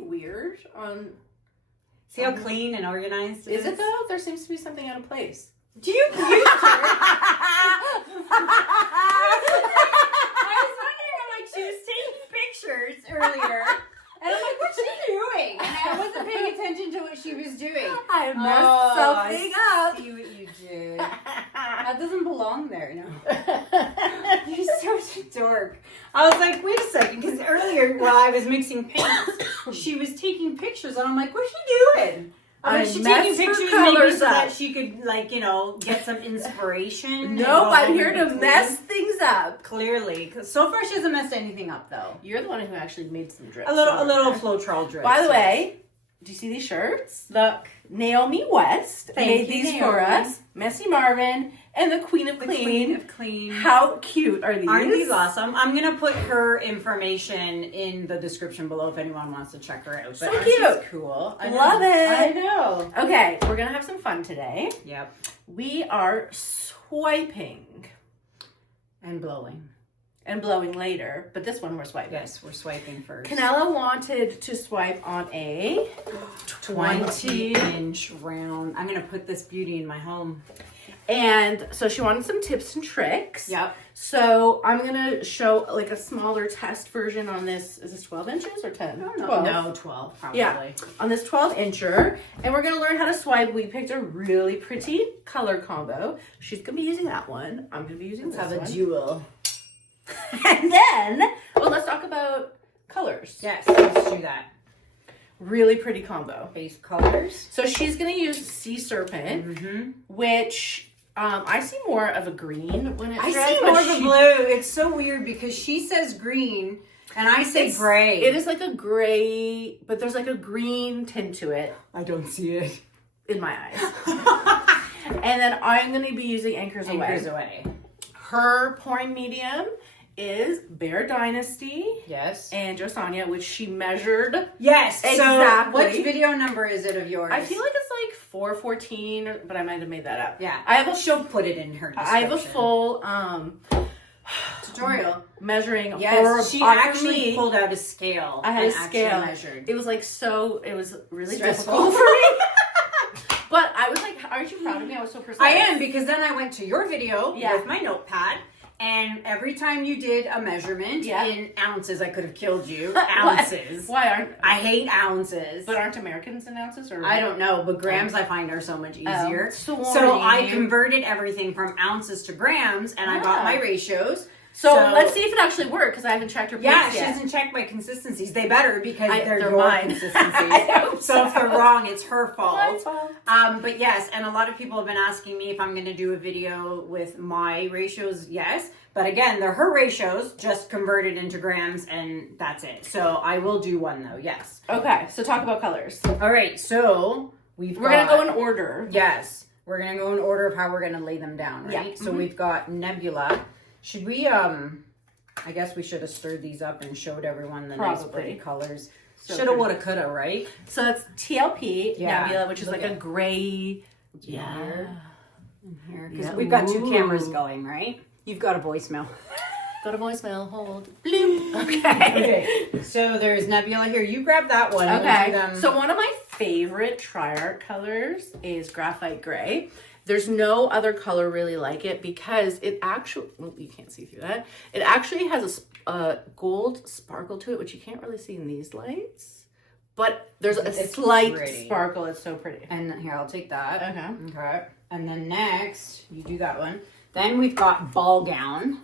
anything weird on... See how clean and organized it is? Is it though? There seems to be something out of place. Do you use her? I was wondering, I'm like, she was taking pictures earlier. And I'm like, what's she doing? And I wasn't paying attention to what she was doing. I messed something up. See what you did. That doesn't belong there, no. You're such a dork. I was like, wait a second, because earlier while I was mixing paints, she was taking pictures, and I'm like, what's she doing? Was she taking pictures maybe so that she could, like, you know, get some inspiration? Nope, I'm here to mess things up. Clearly, because so far she hasn't messed anything up, though. You're the one who actually made some drips. A little Floetrol drip. By the way, do you see these shirts? Look. Naomi West made these Naomi. for us. Messy Marvin and the Queen of Clean. Queen of Clean. How cute are these? Aren't these awesome? I'm going to put her information in the description below if anyone wants to check her out. So cute. Cool. I love it. I know. Okay, we're going to have some fun today. Yep. We are swiping. And blowing. And blowing later, but this one we're swiping. Yes, we're swiping first. Canella wanted to swipe on a 20-inch round. I'm going to put this beauty in my home. And so she wanted some tips and tricks. Yep. So I'm going to show like a smaller test version on this. Is this 12 inches or 10? I don't know. 12. No, 12 probably. Yeah, on this 12-incher. And we're going to learn how to swipe. We picked a really pretty color combo. She's going to be using that one. I'm going to be using this one. Let's have a duel. And then, well, let's talk about colors. Yes, let's do that. Really pretty combo. Base colors. So she's going to use Sea Serpent, which I see more of a green when it's I red, see more of a blue. It's so weird because she says green and I say gray. It is like a gray, but there's like a green tint to it. I don't see it. In my eyes. And then I'm going to be using Anchors Away. Her pouring medium is Bear Dynasty. Yes. And Josania, which she measured. Yes. Exactly. So what video number is it of yours? I feel like it's like 414, but I might have made that up. Yeah. She'll put it in her description. I have a full tutorial measuring. Yes, she actually pulled out a scale. I had a scale. Measured. It was like it was really stressful difficult for me. But I was like, aren't you proud of me? I was so precise. I am, because then I went to your video with my notepad, and every time you did a measurement in ounces, I could have killed you. Ounces. Why I hate ounces. But aren't Americans in ounces? Or I don't know, but grams I find are so much easier. So I converted everything from ounces to grams, and I got my ratios. So let's see if it actually worked, because I haven't checked her plates yet. She hasn't checked my consistencies. They better, because they're your mine. Consistencies. So if they're wrong, it's her fault. My fault. But yes, and a lot of people have been asking me if I'm going to do a video with my ratios. Yes. But again, they're her ratios, just converted into grams, and that's it. So I will do one, though. Yes. Okay. So talk about colors. All right. So we're going to go in order. Yes. We're going to go in order of how we're going to lay them down, right? Yeah. So we've got Nebula. Should we, I guess we should have stirred these up and showed everyone the nice pretty colors. So shoulda, woulda, coulda, right? So that's TLP Nebula, which is like a gray. Yeah. Because we've got two cameras going, right? You've got a voicemail. Got a voicemail. Hold. Bloop. Okay. So there's Nebula here. You grab that one. Okay. So one of my favorite Tri-Art colors is Graphite Gray. There's no other color really like it, because it actually, well, you can't see through that. It actually has a gold sparkle to it, which you can't really see in these lights. But there's a slight sparkle. It's so pretty. And here, I'll take that. Okay. And then next, you do that one. Then we've got Ball Gown.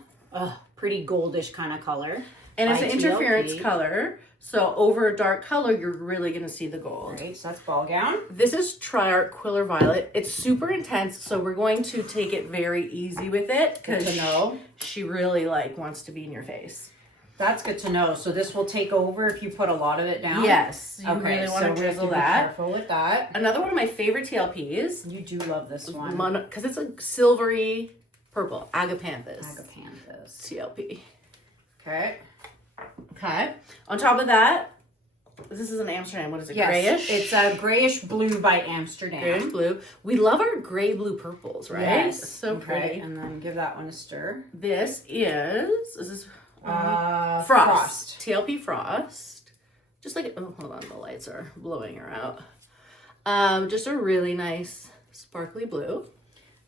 Pretty goldish kind of color. And it's an interference color. So over a dark color, you're really going to see the gold. Right, so that's Ball Gown. This is Tri-Art Quiller Violet. It's super intense, so we're going to take it very easy with it, because she really wants to be in your face. That's good to know. So this will take over if you put a lot of it down? Yes. You really want to drizzle that. Be careful with that. Another one of my favorite TLPs. You do love this one. Because it's a silvery purple. Agapanthus. TLP. Okay. On top of that, this is an Amsterdam. What is it? Yes, grayish? It's a grayish blue by Amsterdam. Grayish blue. We love our gray blue purples, right? Yes. So pretty. And then give that one a stir. This is Frost. TLP Frost. just like, oh, hold on, the lights are blowing her out. Just a really nice sparkly blue.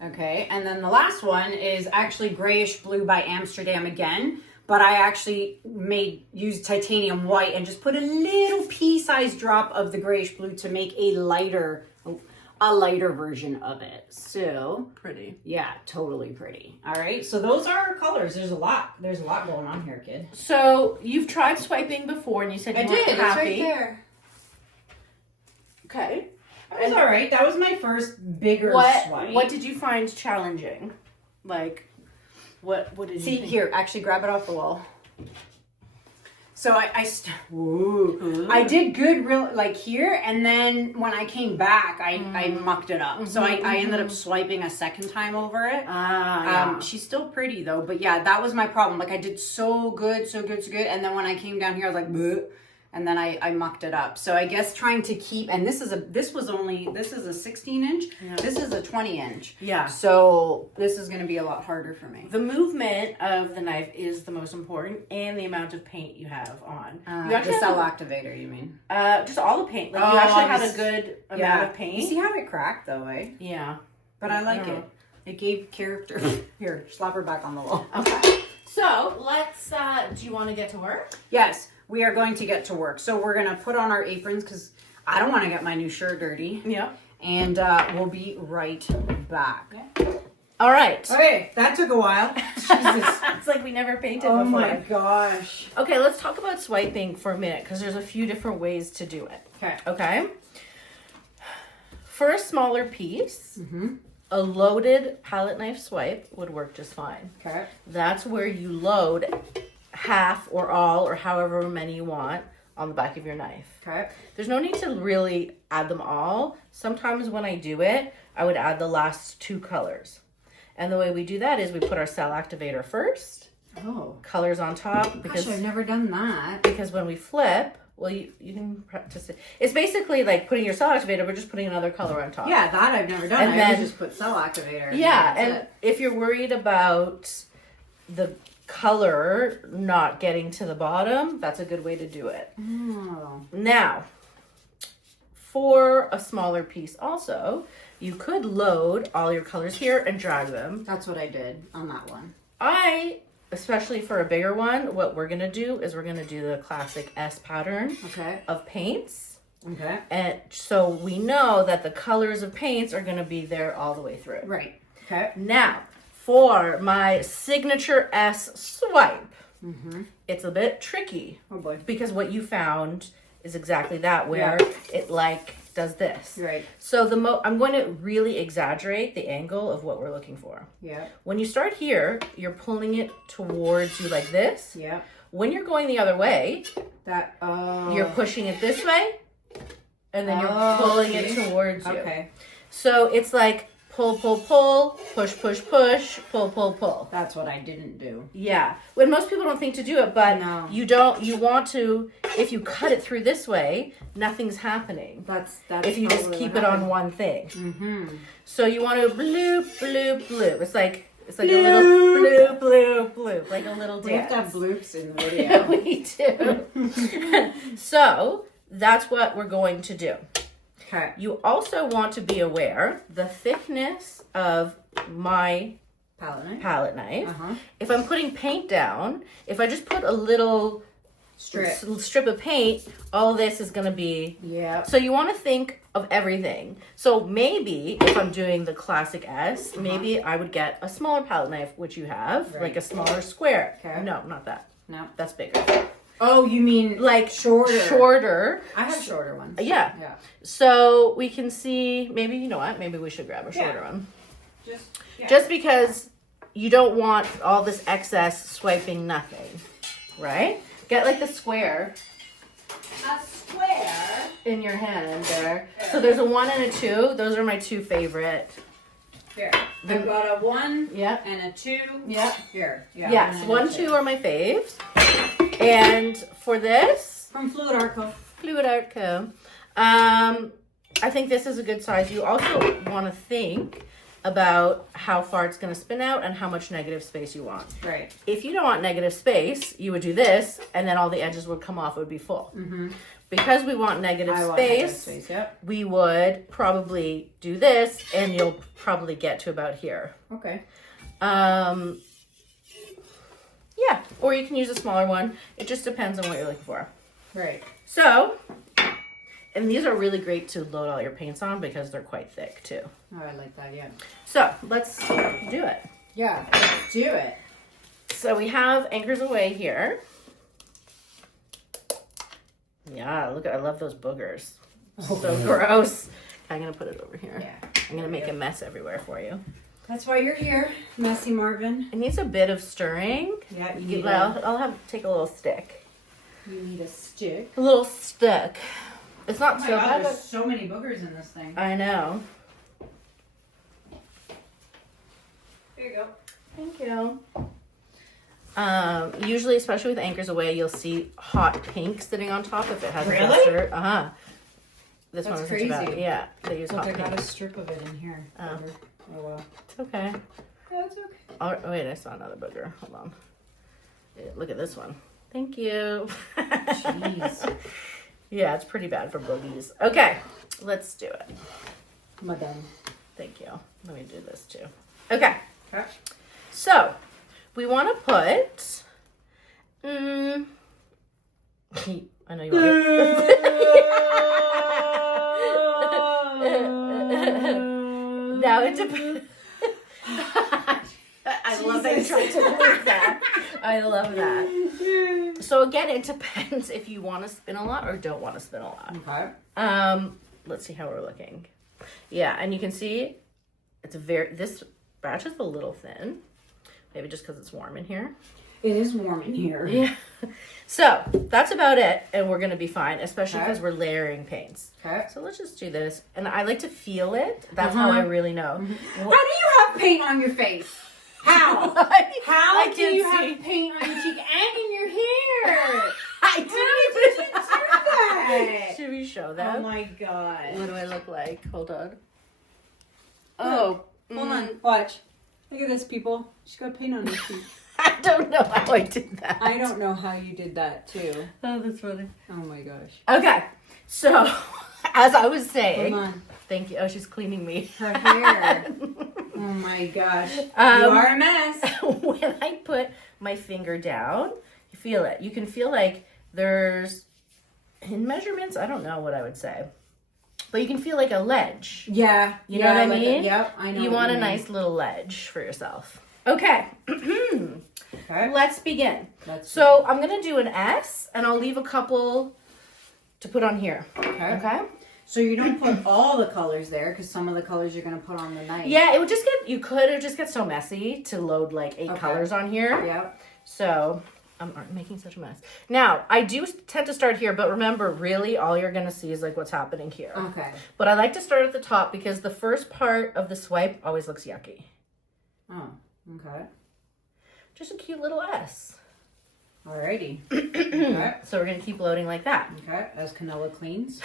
Okay, and then the last one is actually grayish blue by Amsterdam again, but I actually used titanium white and just put a little pea-sized drop of the grayish blue to make a lighter version of it. So Pretty. yeah, totally pretty. All right, so those are our colors. There's a lot going on here, kid. So you've tried swiping before, and you said you weren't happy. It's right there. Okay. That was all right. That was my first bigger swipe. What did you find challenging? Like, what did you see think? here? Actually, grab it off the wall. So I did good like here, and then when I came back, I mucked it up. So I ended up swiping a second time over it. Yeah. She's still pretty though, but yeah, that was my problem. Like I did so good, and then when I came down here, I was like, bleh, and then I mucked it up. So I guess trying to keep, and this is a 16-inch. Yeah. This is a 20-inch. Yeah. So this is going to be a lot harder for me. The movement of the knife is the most important, and the amount of paint you have on. You The cell activator, you mean? Just all the paint. Like you actually had a good amount of paint. You see how it cracked though, eh? Yeah. But I like it. It gave character. Here, slap her back on the wall. Okay. So let's. Do you want to get to work? Yes, we are going to get to work. So we're gonna put on our aprons because I don't want to get my new shirt dirty. Yeah. And we'll be right back. All right. Okay, that took a while. Jesus. It's like we never painted before. Oh my gosh. Okay, let's talk about swiping for a minute because there's a few different ways to do it. Okay. For a smaller piece, a loaded palette knife swipe would work just fine. Okay. That's where you load half or all or however many you want on the back of your knife. Okay. There's no need to really add them all. Sometimes when I do it, I would add the last two colors. And the way we do that is we put our cell activator first. Oh. Colors on top. Gosh, I've never done that. Because when we flip, well, you can practice it. It's basically like putting your cell activator, but just putting another color on top. Yeah, that I've never done. And I always just put cell activator. Yeah, and if you're worried about the color not getting to the bottom, that's a good way to do it. Oh. Now, for a smaller piece also, you could load all your colors here and drag them. That's what I did on that one. Especially for a bigger one, what we're going to do is we're going to do the classic S pattern of paints. Okay. And so we know that the colors of paints are going to be there all the way through. Right. Okay. Now, for my signature S swipe, it's a bit tricky. Oh boy. Because what you found is exactly that, where it like does this. Right. So I'm going to really exaggerate the angle of what we're looking for. Yeah. When you start here, you're pulling it towards you like this. Yeah. When you're going the other way, you're pushing it this way, and then you're pulling it towards you. Okay. So it's like pull, pull, pull, push, push, push, pull, pull, pull. That's what I didn't do. Yeah. When most people don't think to do it, but you want to, if you cut it through this way, nothing's happening. That's if you just keep it on one thing. So you want to bloop, bloop, bloop. It's like a little bloop, bloop, bloop, like a little dance. We have to have bloops in the video. We do. So that's what we're going to do. Okay. You also want to be aware the thickness of my palette knife. If I'm putting paint down, if I just put a little strip of paint, all this is going to be... Yeah. So you want to think of everything. So maybe if I'm doing the classic S, maybe I would get a smaller palette knife, which you have, like a smaller square. Okay. No, not that. No. That's bigger. Oh, you mean like shorter? I have shorter ones. Yeah. So we can see, maybe, you know what, maybe we should grab a shorter one. Just because you don't want all this excess swiping nothing, right? Get like the square. A square? In your hand there. So there's a 1 and a 2. Those are my two favorite. Here. I've got a 1 and a 2. Yeah. Here. Yeah. Yes, 1, 2 are my faves. And for this, from Fluid Art Co. I think this is a good size. You also want to think about how far it's going to spin out and how much negative space you want. Right. If you don't want negative space, you would do this, and then all the edges would come off. It would be full. because we want negative space, we would probably do this, and you'll probably get to about here. Okay. Yeah, or you can use a smaller one. It just depends on what you're looking for. Right. So, and these are really great to load all your paints on because they're quite thick too. Oh, I like that, yeah. So, let's do it. Yeah, let's do it. So we have Anchors Away here. Yeah, look, I love those boogers. So gross. I'm going to put it over here. Yeah. I'm going to make a mess everywhere for you. That's why you're here, messy Marvin. It needs a bit of stirring. Yeah, you need I'll take a little stick. You need a stick. A little stick. It's not Oh my so God, bad. there's so many boogers in this thing. I know. There you go. Thank you. Usually, especially with Anchors Away, you'll see hot pink sitting on top if it has Really? a stir. This That's one crazy. Bad. Yeah, they use Look, hot I got pink. a strip of it in here. Oh. Oh well. It's okay. That's okay. Oh, wait, I saw another booger. Hold on. Look at this one. Thank you. Jeez. Yeah, it's pretty bad for boogies. Okay, let's do it. Madame. Thank you. Let me do this too. Okay. Okay. So, we want to put... I know you want Now it depends. I love that you tried to believe that. I love that. So again, it depends if you want to spin a lot or don't want to spin a lot. Okay. Let's see how we're looking. Yeah, and you can see it's this batch is a little thin. Maybe just because it's warm in here. It is warm in here. Yeah. So that's about it, and we're gonna be fine, especially because we're layering paints. Okay. So let's just do this, and I like to feel it. That's how I really know. How do you have paint on your face? How? How do you have paint on your cheek and in your hair? I How did you do that? Should we show them? Oh my God. What do I look like? Hold on. Oh, Hold on. Watch. Look at this, people. She's got paint on her cheek. I don't know how I did that. I don't know how you did that, too. Oh, that's funny. Oh my gosh. Okay, so as I was saying, Hold on. thank you. Oh, she's cleaning me. Her hair. Oh my gosh. You are a mess. When I put my finger down, you feel it. You can feel like there's, in measurements, I don't know what I would say. But you can feel like a ledge. Yeah. You know what I mean? Yep, I know. You want a nice little ledge for yourself. Okay. Okay. Let's begin. So I'm going to do an S, and I'll leave a couple to put on here. Okay? So you don't put all the colors there, because some of the colors you're going to put on the knife. Yeah, it would just get, you could just get so messy to load like 8 colors on here. Yep. So I'm making such a mess. Now, I do tend to start here, but remember, really, all you're going to see is like what's happening here. Okay. But I like to start at the top because the first part of the swipe always looks yucky. Oh, okay. Just a cute little S. Alrighty. Okay. So we're going to keep loading like that. Okay, as Canella cleans.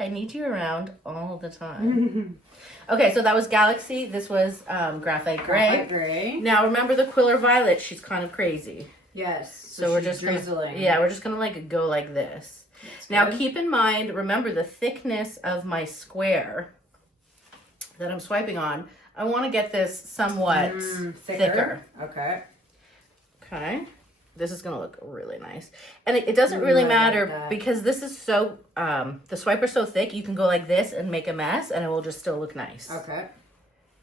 I need you around all the time. Okay, so that was Galaxy. This was Graphite Gray. Graphite Gray. Now remember the Quiller Violet. She's kind of crazy. Yes. So we're just drizzling. We're just gonna like go like this. That's now good. Keep in mind, remember the thickness of my square that I'm swiping on. I want to get this somewhat thicker. Okay. Okay. This is going to look really nice. And it doesn't really matter because this is so, the swiper's so thick, you can go like this and make a mess and it will just still look nice. Okay.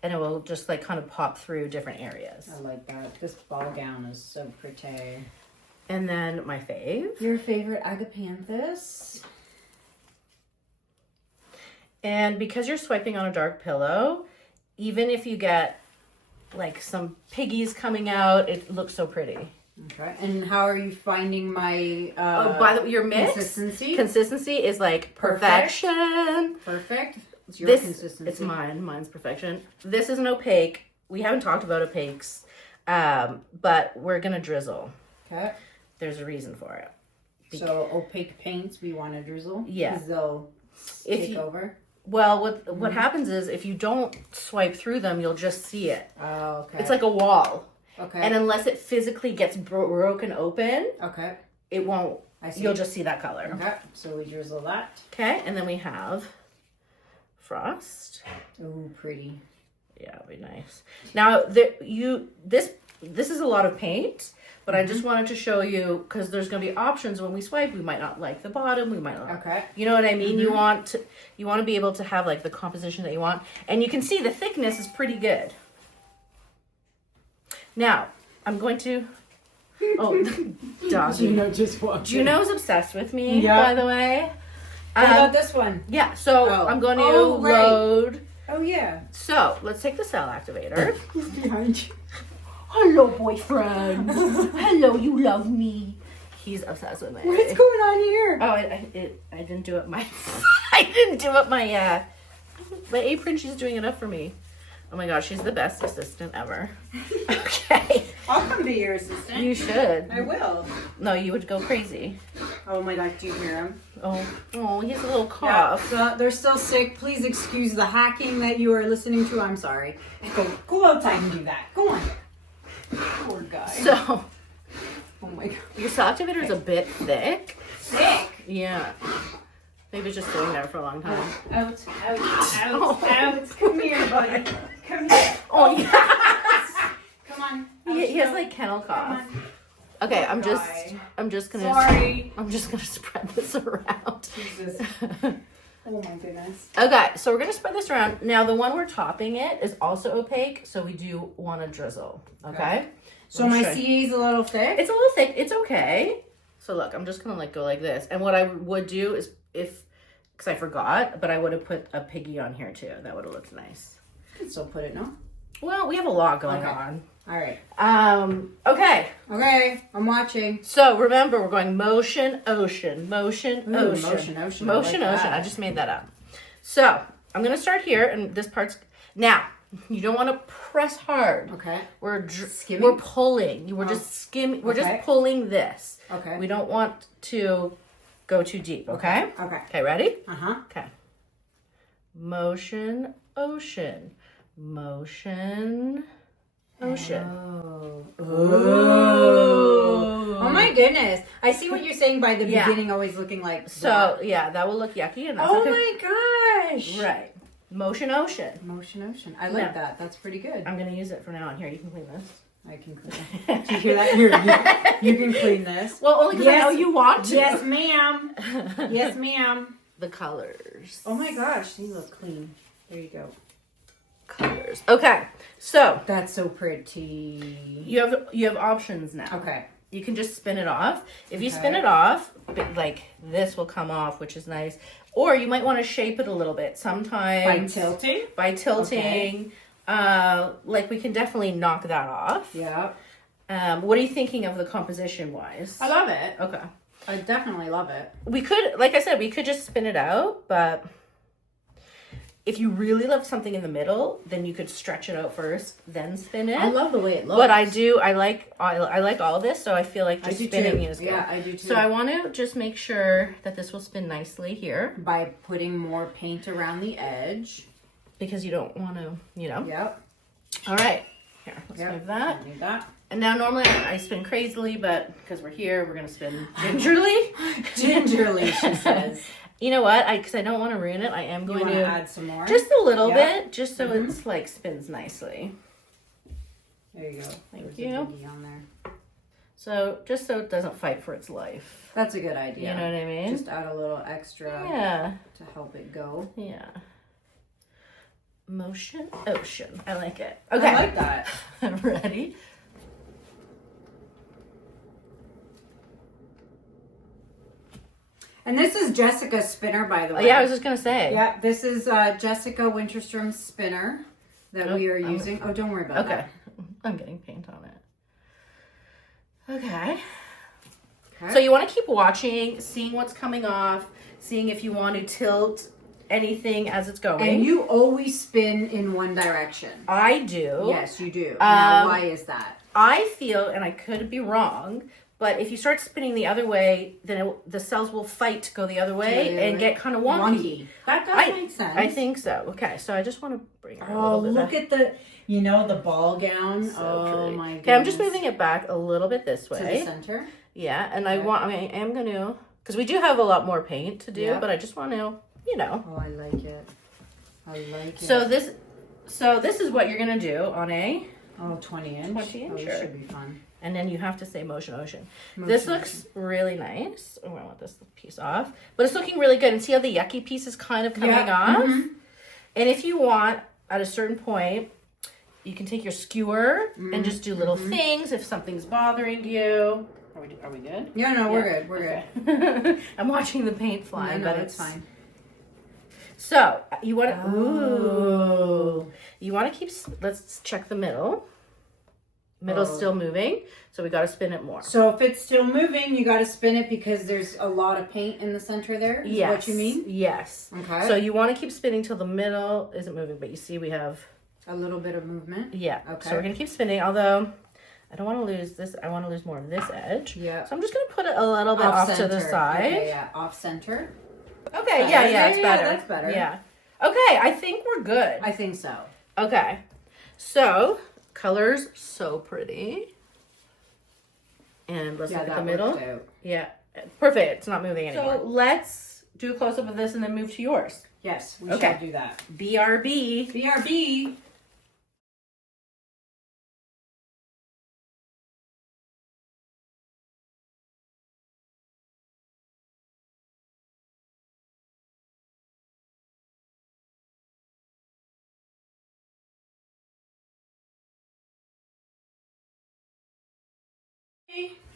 And it will just like kind of pop through different areas. I like that. This ball gown is so pretty. And then my fave. Your favorite agapanthus. And because you're swiping on a dark pillow, even if you get like some piggies coming out, it looks so pretty. Okay. And how are you finding my by the way, your mix consistency is like perfection. Perfect. It's your consistency. It's mine. Mine's perfection. This is an opaque. We haven't talked about opaques, but we're gonna drizzle. Okay. There's a reason for it. So opaque paints, we want to drizzle. Yeah. Because they'll take over. Well, what happens is if you don't swipe through them, you'll just see it. Oh, okay. It's like a wall. Okay. And unless it physically gets broken open, okay, it won't I see. you'll just see that color. Okay, so we drizzle that. Okay, and then we have frost. Oh, pretty. Yeah, it'll be nice. Now, this is a lot of paint, but I just wanted to show you because there's going to be options when we swipe. We might not like the bottom. We might not. Okay. You know what I mean? You want to be able to have like the composition that you want, and you can see the thickness is pretty good. Now, I'm going to. Oh, doggy. Juno just walked in. Juno's obsessed with me, Yeah. by the way. What about this one? Yeah, so Oh. I'm going to Oh, right. load. Oh, yeah. So let's take the cell activator. He's behind you. Hello, boyfriend. Hello, you love me. He's obsessed with me. What's going on here? Oh, I didn't do it. I didn't do it. My apron. She's doing it up for me. Oh my gosh, she's the best assistant ever. Okay. I'll come be your assistant. You should. I will. No, you would go crazy. Oh my gosh, do you hear him? Oh, he has a little cough. Yeah, so they're still sick. Please excuse the hacking that you are listening to. I'm sorry. Go outside and do that. Go on. Poor guy. So, Oh my god. your cell activator is a bit thick. Sick. Yeah. Maybe it's just sitting there for a long time. Out, out. Come here, buddy. Come here. Oh, yeah. Come on. He has like kennel cough. Okay, I'm just gonna. Sorry. I'm just gonna spread this around. Jesus. Oh my goodness. Okay, so we're gonna spread this around. Now the one we're topping it is also opaque, so we do want to drizzle. Okay. So my CA is a little thick. It's a little thick. It's okay. So look, I'm just gonna like go like this, and what I would do is because I forgot, but I would have put a piggy on here too. That would have looked nice. You can still put it, no? Well, we have a lot going on. All right. Okay. Okay, I'm watching. So remember, we're going motion, ocean, motion, Ooh, ocean. motion, ocean. Motion, I like ocean. that. I just made that up. So I'm going to start here, and this part's... Now, you don't want to press hard. Okay. Skimming? We're pulling. We're just skimming. We're just pulling this. Okay. We don't want to go too deep, okay? Okay. Okay, ready? Uh-huh. Okay. Motion, ocean. Motion... Ocean. Oh my goodness. I see what you're saying by the beginning always looking like so yeah, that will look yucky and that's okay. my gosh. Right. Motion ocean. Motion ocean. I like that. That's pretty good. I'm gonna use it from now on. Here, you can clean this. I can clean it. Do you hear that? Here, you can clean this. Well, only because I know you want to. Yes, ma'am. Yes, ma'am. The colors. Oh my gosh, they look clean. There you go. Colors. Okay. So That's so pretty. you have options now. Okay. You can just spin it off. If you spin it off, like this will come off, which is nice. Or you might want to shape it a little bit. Sometimes By tilting? Okay. Like we can definitely knock that off. Yeah. What are you thinking of the composition wise? I love it. Okay. I definitely love it. We could, like I said, we could just spin it out, but if you really love something in the middle, then you could stretch it out first, then spin it. I love the way it looks. But I like all of this, so I feel like just spinning is good. Yeah, I do too. So I want to just make sure that this will spin nicely here. By putting more paint around the edge. Because you don't want to, Yep. All right. Here, let's move that. Do that. And now normally I spin crazily, but because we're here, we're going to spin gingerly. Gingerly, she says. You know what? Because I don't want to ruin it, I am going to add some more? just a little bit, just so it's like spins nicely. There you go. Thank There's you. a biggie on there. So just so it doesn't fight for its life. That's a good idea. You know what I mean? Just add a little extra to help it go. Yeah. Motion, ocean. I like it. Okay. I like that. Ready? And this is Jessica's spinner, by the way. Yeah, I was just going to say. Yeah, this is Jessica Winterstrom's spinner that we are using. Oh, don't worry about that. Okay. I'm getting paint on it. Okay. So you want to keep watching, seeing what's coming off, seeing if you want to tilt anything as it's going. And you always spin in one direction. I do. Yes, you do. Now, why is that? I feel, and I could be wrong, but if you start spinning the other way, then the cells will fight to go the other way and get kind of wonky. That does make sense. I think so. Okay, so I just want to bring it a Oh, little bit look at the ball gown. So oh pretty. my goodness. Okay, I'm just moving it back a little bit this way. To the center? Yeah, and I am going to, because we do have a lot more paint to do, Yeah. but I just want to, Oh, I like it. I like it. So this is what you're going to do on a 20 inch. 20 inch. Oh, this should be fun. And then you have to say motion ocean. This looks really nice. Oh, I want this piece off. But it's looking really good. And see how the yucky piece is kind of coming off? Mm-hmm. And if you want, at a certain point, you can take your skewer and just do little things if something's bothering you. Are we good? Yeah, no, we're good. We're good. I'm watching the paint fly, no, but it's fine. So you want to, you want to keep, let's check the middle. Middle's still moving, so we got to spin it more. So if it's still moving, you got to spin it because there's a lot of paint in the center there. Is what you mean? Yes. Okay. So you want to keep spinning till the middle isn't moving, but you see we have a little bit of movement. Yeah. Okay. So we're gonna keep spinning, although I don't want to lose this. I want to lose more of this edge. Yeah. So I'm just gonna put it a little bit off to the side. Okay, yeah, off center. Okay. Yeah. It's better. That's better. Yeah. Okay. I think we're good. I think so. Okay. So colors so pretty. And let's look at the middle. Yeah. Perfect. It's not moving anymore. So let's do a close up of this and then move to yours. Yes, we should do that. BRB. BRB.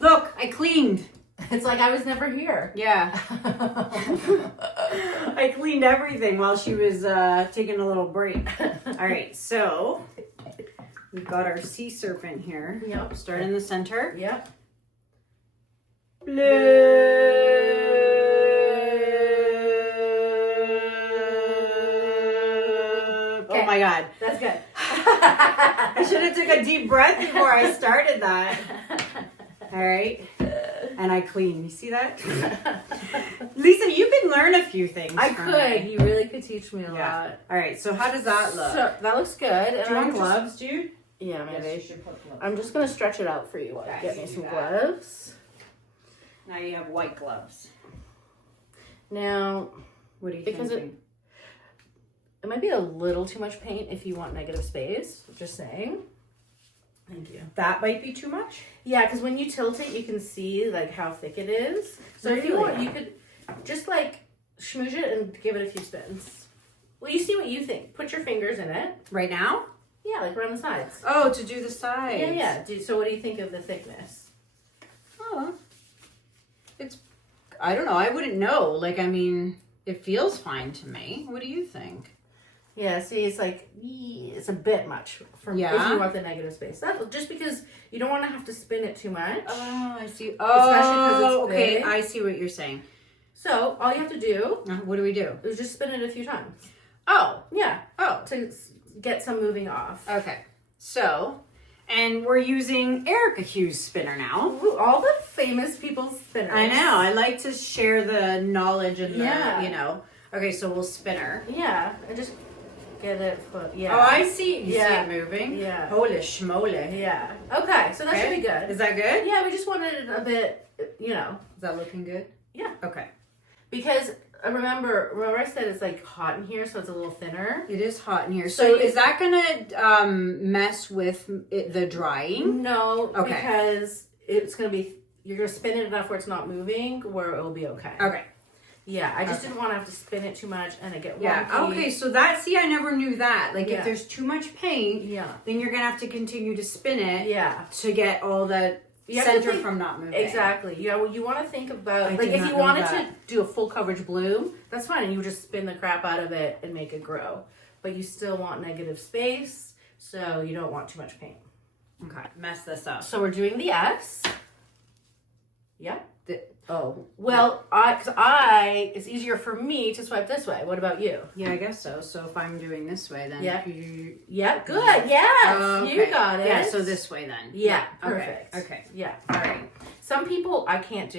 Look, I cleaned. It's like I was never here. Yeah. I cleaned everything while she was taking a little break. All right, so we've got our sea serpent here. Yep. Start in the center. Yep. Blue. Oh my God. That's good. I should have took a deep breath before I started that. All right. And I clean. You see that? Lisa, you can learn a few things. I could. You really could teach me a lot. All right. So how does that look? So that looks good. Do you want gloves, Jude? Yeah, maybe. Yes, you should put gloves. I'm just going to stretch it out for you. Get me some gloves. Now you have white gloves. Now, what do you because think? It might be a little too much paint if you want negative space. Just saying. Thank you. That might be too much? Yeah, because when you tilt it, you can see like how thick it is. So if you want, you could just like smoosh it and give it a few spins. Well, you see what you think. Put your fingers in it. Right now? Yeah, like around the sides. Oh, to do the sides. Yeah. So what do you think of the thickness? Oh. I don't know. I wouldn't know. Like, I mean, it feels fine to me. What do you think? Yeah, see, it's like, it's a bit much for if you want the negative space. That's just because you don't want to have to spin it too much. Oh, I see. Especially because it's okay. big. I see what you're saying. So all you have to do what do we do? is just spin it a few times. Oh. Yeah. Oh. To get some moving off. Okay. So, and we're using Erica Hughes spinner now. Ooh, all the famous people's spinners. I know. I like to share the knowledge and the, Okay, so we'll spinner. Yeah. And just get it. Yeah. Oh, I see. You see it moving? Yeah. Holy schmoly. Yeah. Okay, so that should be good. Is that good? Yeah, we just wanted it a bit, Is that looking good? Yeah. Okay. Because remember I said it's like hot in here, so it's a little thinner. It is hot in here. So is that gonna mess with the drying? No. Okay. Because it's gonna be, you're gonna spin it enough where it's not moving, where it'll be okay. Okay. Yeah, I just didn't want to have to spin it too much and it get wonky. Yeah. Okay. So I never knew that. Like if there's too much paint, then you're gonna have to continue to spin it. Yeah. To get all the center from not moving. Exactly. Yeah. Well, you want to think about like if you wanted to do a full coverage bloom, that's fine, and you would just spin the crap out of it and make it grow. But you still want negative space, so you don't want too much paint. Okay. Mess this up. So we're doing the S. Yeah. Well, it's easier for me to swipe this way. What about you? Yeah, I guess so. So if I'm doing this way, then yeah, good. Yes, you got it. Yeah, so this way then. Yeah, perfect. Okay. Yeah. All right. Some people I can't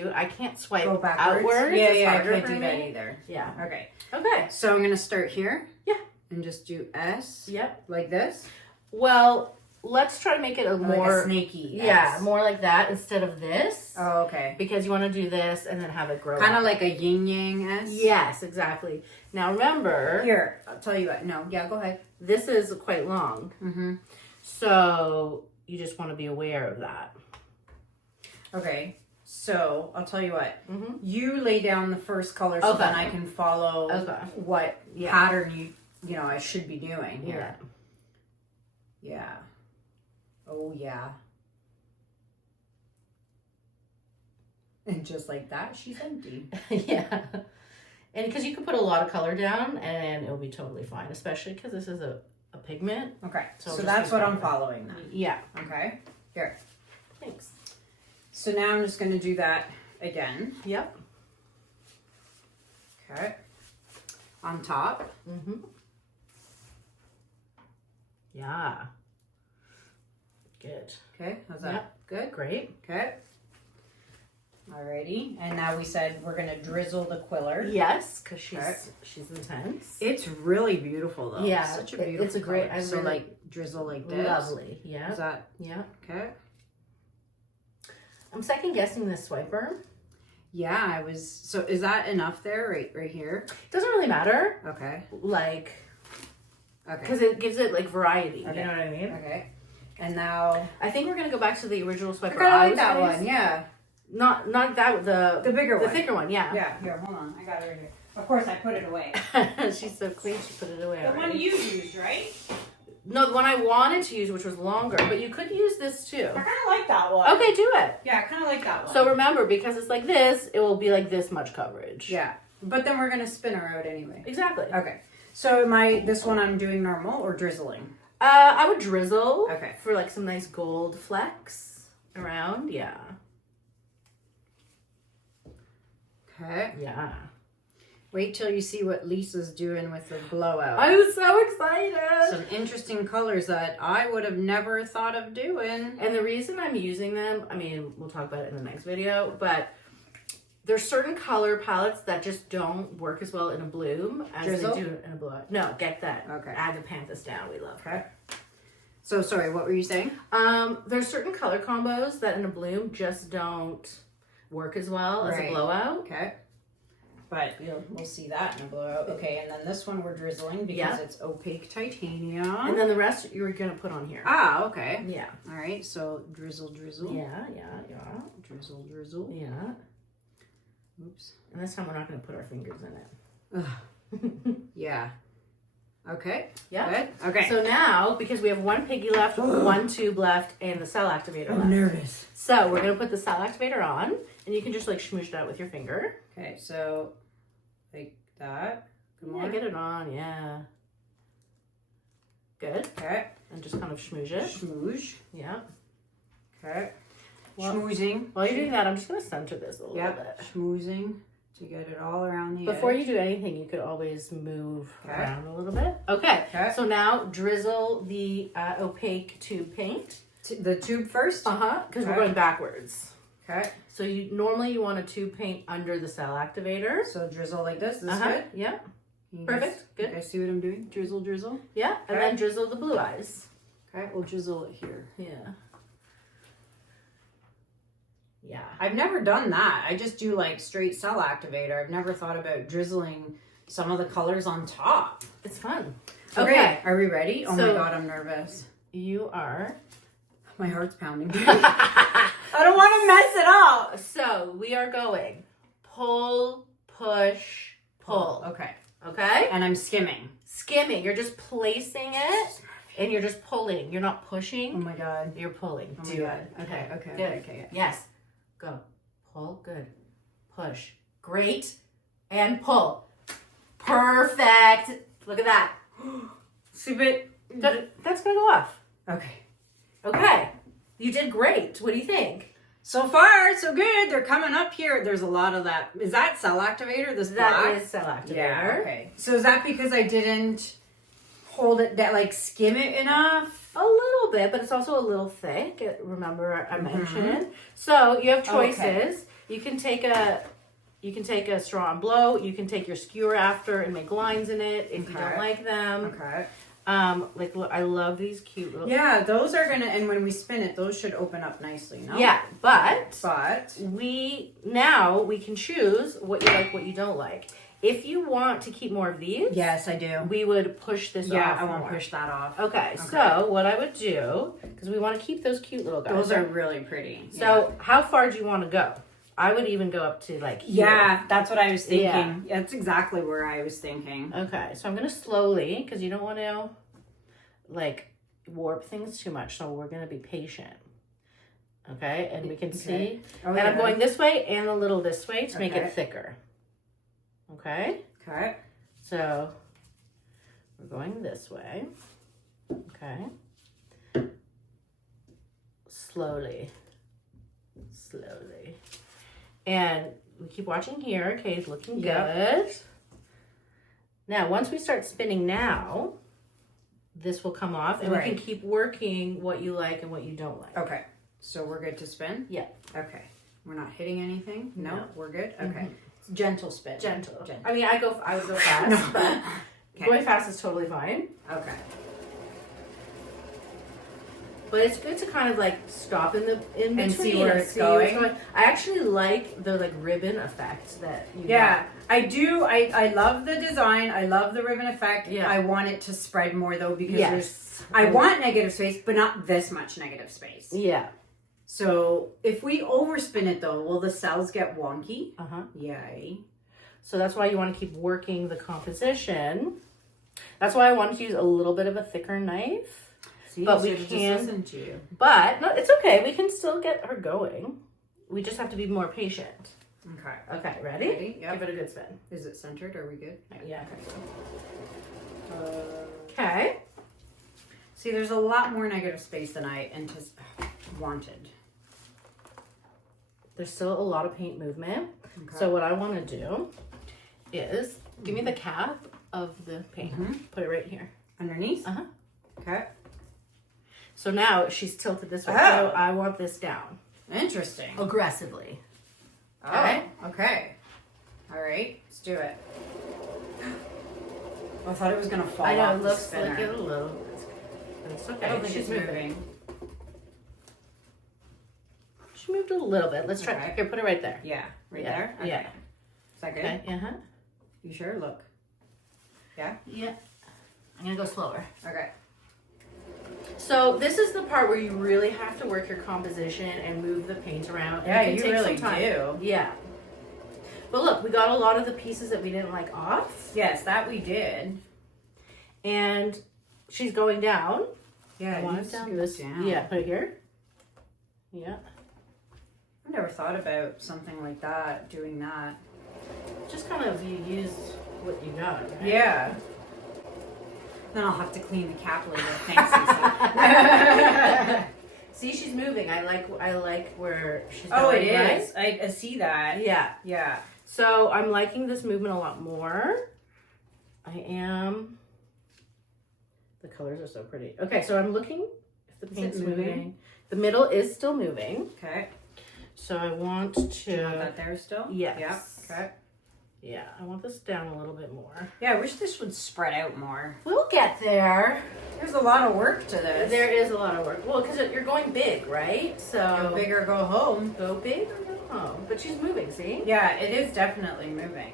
swipe backwards. outwards. Yeah, I can't do that either. Yeah. Okay. Okay. So I'm gonna start here. Yeah. And just do S. Yep. Like this. Well, let's try to make it a Like more a snaky. Yeah, more like that instead of this. Oh, okay. Because you want to do this and then have it grow. Kind of like a yin yang S. Yes, exactly. Now remember. Here, I'll tell you what. No, yeah, go ahead. This is quite long. Mm-hmm. So you just want to be aware of that. Okay. So I'll tell you what. Mm-hmm. You lay down the first color so then I can follow what pattern you know I should be doing here. Yeah. Oh yeah. And just like that, she's empty. Yeah. And because you can put a lot of color down and it'll be totally fine, especially because this is a pigment. Okay. So just that's use what color. I'm following then. Yeah. Okay. Here. Thanks. So now I'm just going to do that again. Yep. Okay. On top. Mm-hmm. Yeah. Good. Okay. How's that? Yep. Good. Great. Okay. Alrighty. And now we said we're going to drizzle the quiller. Yes, because she's intense. It's really beautiful though. Yeah. Such a beautiful It's a great. color. So like drizzle like this. Lovely. Yeah. Is that? Yeah. Okay. I'm second guessing this swiper. Yeah, I was. So is that enough there, right here? Doesn't really matter. Okay. Like, Okay. because it gives it like variety. Okay. You know what I mean? Okay. And now I think we're gonna go back to the original swiper. I kind of like was that using. one. Yeah. Not that the bigger the one. thicker one. Yeah. Yeah. Here, hold on. I got it right here. Of course, I put it away. She's so clean. She put it away. The already. one you used, right? No, the one I wanted to use, which was longer, but you could use this too. I kind of like that one. Okay, do it. Yeah, I kind of like that one. So remember, because it's like this, it will be like this much coverage. Yeah. But then we're gonna spin her out anyway. Exactly. Okay. So this one I'm doing normal or drizzling? I would drizzle. Okay. For like some nice gold flecks around. Yeah. Okay. Yeah. Wait till you see what Lisa's doing with the blowout. I'm so excited. Some interesting colors that I would have never thought of doing. And the reason I'm using them, I mean, we'll talk about it in the next video, but there's certain color palettes that just don't work as well in a bloom as Drizzle? they do in a blowout. No, get that. Okay. Add the panthers down. We love her. Okay. So sorry, what were you saying? There's certain color combos that in a bloom just don't work as well as a blowout. Okay. But we'll see that in a blowout. Okay, and then this one we're drizzling because it's opaque titanium. And then the rest you're gonna put on here. Ah, okay. Yeah. All right, so drizzle. Yeah. Drizzle. Yeah. Oops. And this time we're not gonna put our fingers in it. Ugh. Yeah. Okay. Yeah. Good. Okay. So now, because we have one piggy left, one tube left, and the cell activator left. I'm nervous. So we're gonna put the cell activator on, and you can just like smoosh it out with your finger. Okay, so like that. Yeah, get it on. Yeah. Good. Okay. And just kind of smoosh it. Smoosh. Yeah. Okay. Well, Schmoozing. While you're doing that, I'm just gonna center this a little bit. Schmoozing to get it all around the Before edge. you do anything, you could always move around a little bit. Okay. Okay. So now drizzle the opaque tube paint. The tube first? Because we're going backwards. Okay. So normally you want a tube paint under the cell activator. So drizzle like this. This is good? Yeah. You Perfect. guys, Good. You guys see what I'm doing? Drizzle. Yeah. And then drizzle the blue eyes. Okay, we'll drizzle it here. Yeah. Yeah. I've never done that. I just do like straight cell activator. I've never thought about drizzling some of the colors on top. It's fun. Okay. Are we ready? Oh So- my God, I'm nervous. You are. My heart's pounding. I don't want to mess it up. So we are going pull, push, pull. Okay. Okay? And I'm skimming. Skimming. You're just placing it and you're just pulling. You're not pushing. Oh my God. You're pulling. Oh my Do God. it. Okay. Good. Okay. Yes. Go. Pull. Good. Push. Great. And pull. Perfect. Look at that. Stupid. That's going to go off. Okay. Okay. You did great. What do you think? So far, so good. They're coming up here. There's a lot of that. Is that cell activator? This That black? is cell activator. Yeah. Okay. So is that because I didn't hold it, that like skim it enough? A little bit, but it's also a little thick. Remember I mentioned. So you have choices. Okay. You can take a straw and blow. You can take your skewer after and make lines in it if you don't like them. Okay. Like, look, I love these cute little. Yeah, those are gonna, and when we spin it, those should open up nicely, no? Yeah, but we can choose what you like, what you don't like. If you want to keep more of these, yes, I do. We would push this off. Yeah, I want to push that off. Okay, so what I would do, because we want to keep those cute little guys. Those are really pretty. So how far do you want to go? I would even go up to like here. Yeah, that's what I was thinking. Yeah. That's exactly where I was thinking. Okay, so I'm going to slowly, because you don't want to like warp things too much. So we're going to be patient. Okay, and we can see. Oh, and I'm going this way and a little this way to make it thicker. Okay. Okay. So we're going this way. Okay. Slowly. And we keep watching here. Okay, it's looking good. Now, once we start spinning now, this will come off and we can keep working what you like and what you don't like. Okay. So we're good to spin? Yeah. Okay. We're not hitting anything? No. We're good? Okay. Mm-hmm. Gentle spin. Gentle. I mean, I would go fast, but going fast is totally fine. Okay. But it's good to kind of like stop in between and see where it's going. I actually like the like ribbon effect that you got. I do. I love the design. I love the ribbon effect. Yeah. I want it to spread more though because I want negative space, but not this much negative space. Yeah. So if we overspin it though, will the cells get wonky? Yay. So that's why you want to keep working the composition. That's why I wanted to use a little bit of a thicker knife. See, but we can't listen to you. But no, it's okay. We can still get her going. We just have to be more patient. Okay. Okay, ready? Yep. Give it a good spin. Is it centered? Are we good? Yeah. Okay. See, there's a lot more negative space than I wanted. There's still a lot of paint movement. Okay. So what I want to do is give me the cap of the paint. Put it right here. Underneath? Okay. So now she's tilted this way. So I want this down. Interesting. Aggressively. Okay. Okay. All right. Let's do it. Oh, I thought it was going to fall off. I know. It looks like it a little. It's okay. I don't think she's moving. She moved a little bit. Let's try. Here, put it right there. Yeah. Right there? Okay. Yeah. Is that good? Okay. You sure? Look. Yeah? Yeah. I'm going to go slower. Okay. So this is the part where you really have to work your composition and move the paint around. Yeah, you really do. Yeah. But look, we got a lot of the pieces that we didn't like off. Yes, that we did. And she's going down. Yeah, I want it down this. Yeah, put it here. Yeah. I never thought about something like that, doing that. Just kind of you use what you got, right? Yeah. Then I'll have to clean the cap later. Thanks, See, she's moving. I like where she's going. Oh, it is. Right? I see that. Yeah. Yeah. So I'm liking this movement a lot more. I am. The colors are so pretty. Okay, so I'm looking if the paint's moving. The middle is still moving. Okay. So I want to. Do you want that there still? Yes. Yeah. Okay. Yeah, I want this down a little bit more. Yeah, I wish this would spread out more. We'll get there. There's a lot of work to this. There is a lot of work. Well, because you're going big, right? So go big or go home. Go big or go home. But she's moving, see? Yeah, it is definitely moving.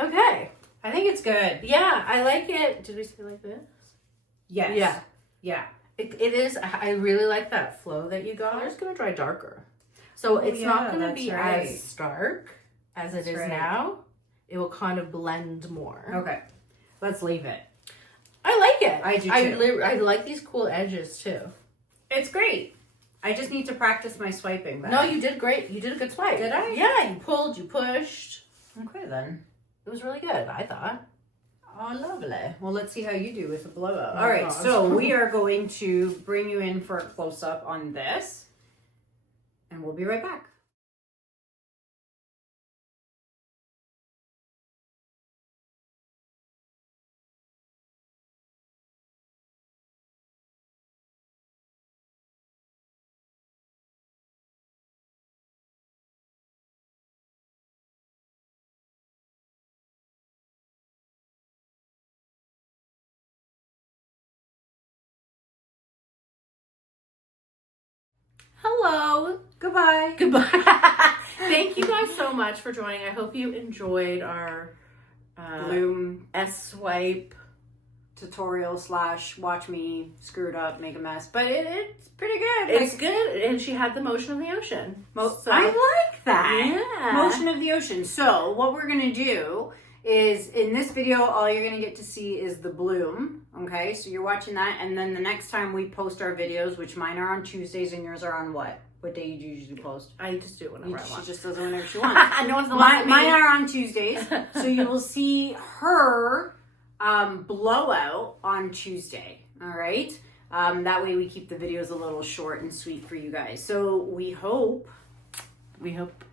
Okay. I think it's good. Yeah, I like it. Did we say like this? Yes. Yeah. Yeah. It is. I really like that flow that you got. It's going to dry darker. So it's not going to be as stark as it is now. It will kind of blend more. Okay. Let's leave it. I like it. I do too. I like these cool edges too. It's great. I just need to practice my swiping back. No, you did great. You did a good swipe. Did I? Yeah, you pulled, you pushed. Okay then. It was really good, I thought. Oh, lovely. Well, let's see how you do with the blowout. All right, so we are going to bring you in for a close-up on this. And we'll be right back. hello. Goodbye. Goodbye. Thank you guys so much for joining. I hope you enjoyed our Bloom S-swipe tutorial / watch me screw it up, make a mess. But it's pretty good. It's good. And she had the motion of the ocean. I like that. Yeah. Motion of the ocean. So what we're going to do is in this video, all you're going to get to see is the bloom. Okay, so you're watching that. And then the next time we post our videos, which mine are on Tuesdays and yours are on what? What day do you usually post? I just do it whenever I want. She just does it whenever she wants. No one's Mine are on Tuesdays. So you will see her blowout on Tuesday. All right. That way we keep the videos a little short and sweet for you guys. So we hope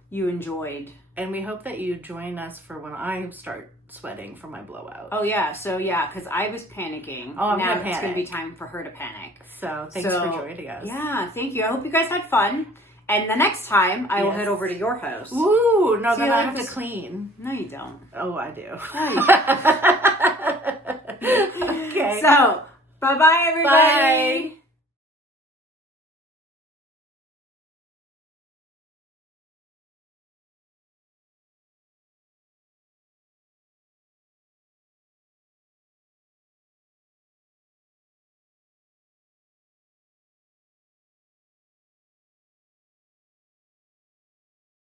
you enjoyed. And we hope that you join us for when I start sweating for my blowout. Oh yeah. So yeah, because I was panicking. Oh, I'm now gonna it's going to be panic. time for her to panic. So thanks for joining us. Yeah, thank you. I hope you guys had fun. And the next time, I will head over to your house. Ooh, no, See then you I have later. to clean. No, you don't. Oh, I do. No, you don't. Okay. So, bye-bye, everybody. Bye.